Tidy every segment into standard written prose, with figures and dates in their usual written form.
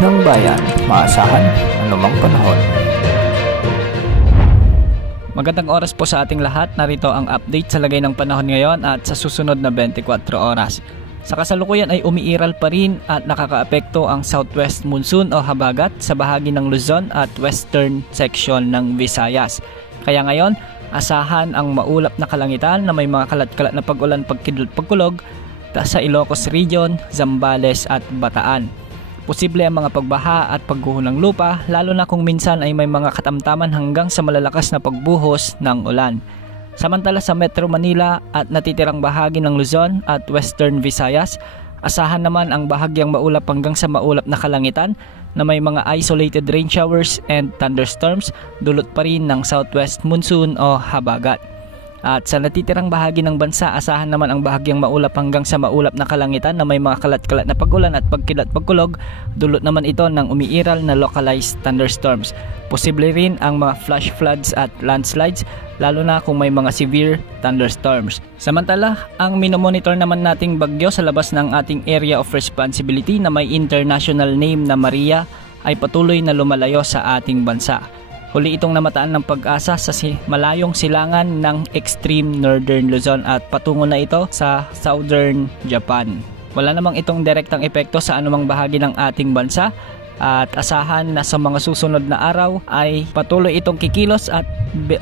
ng bayan, maasahan anumang panahon. Magandang oras po sa ating lahat. Narito ang update sa lagay ng panahon ngayon at sa susunod na 24 oras. Sa kasalukuyan ay umiiral pa rin at nakakaapekto ang southwest monsoon o habagat sa bahagi ng Luzon at western section ng Visayas. Kaya ngayon, asahan ang maulap na kalangitan na may mga kalat-kalat na pag-ulan pagkulog sa Ilocos Region, Zambales at Bataan. Posible ang mga pagbaha at pagguho ng lupa, lalo na kung minsan ay may mga katamtaman hanggang sa malalakas na pagbuhos ng ulan. Samantala sa Metro Manila at natitirang bahagi ng Luzon at Western Visayas, asahan naman ang bahagyang maulap hanggang sa maulap na kalangitan na may mga isolated rain showers and thunderstorms dulot pa rin ng southwest monsoon o habagat. At sa natitirang bahagi ng bansa, asahan naman ang bahagyang maulap hanggang sa maulap na kalangitan na may mga kalat-kalat na pag-ulan at pagkilat-pagkulog, dulot naman ito ng umiiral na localized thunderstorms. Posible rin ang mga flash floods at landslides, lalo na kung may mga severe thunderstorms. Samantala, ang minomonitor naman nating bagyo sa labas ng ating area of responsibility na may international name na Maria ay patuloy na lumalayo sa ating bansa. Huli itong namataan ng pag-asa sa malayong silangan ng extreme northern Luzon at patungo na ito sa southern Japan. Wala namang itong direktang epekto sa anumang bahagi ng ating bansa at asahan na sa mga susunod na araw ay patuloy itong kikilos at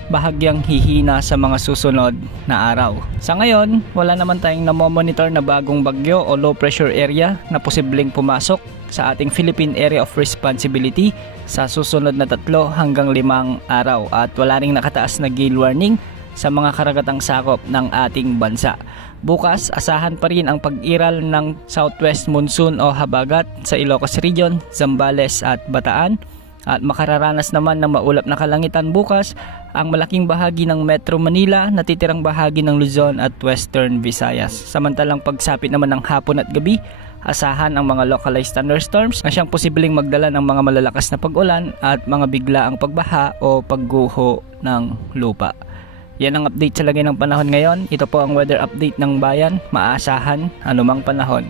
bahagyang hihina sa mga susunod na araw. Sa ngayon, wala naman tayong namomonitor na bagong bagyo o low pressure area na posibleng pumasok sa ating Philippine Area of Responsibility sa susunod na 3 hanggang 5 araw at wala ring nakataas na gale warning sa mga karagatang sakop ng ating bansa. Bukas, asahan pa rin ang pag-iral ng southwest monsoon o habagat sa Ilocos Region, Zambales at Bataan at makararanas naman ng maulap na kalangitan bukas ang malaking bahagi ng Metro Manila, natitirang bahagi ng Luzon at Western Visayas. Samantalang pagsapit naman ng hapon at gabi, asahan ang mga localized thunderstorms na siyang posibleng magdala ng mga malalakas na pag-ulan at mga biglaang pagbaha o pagguho ng lupa. Yan ang update sa lagay ng panahon ngayon. Ito po ang weather update ng bayan, maasahan anumang panahon.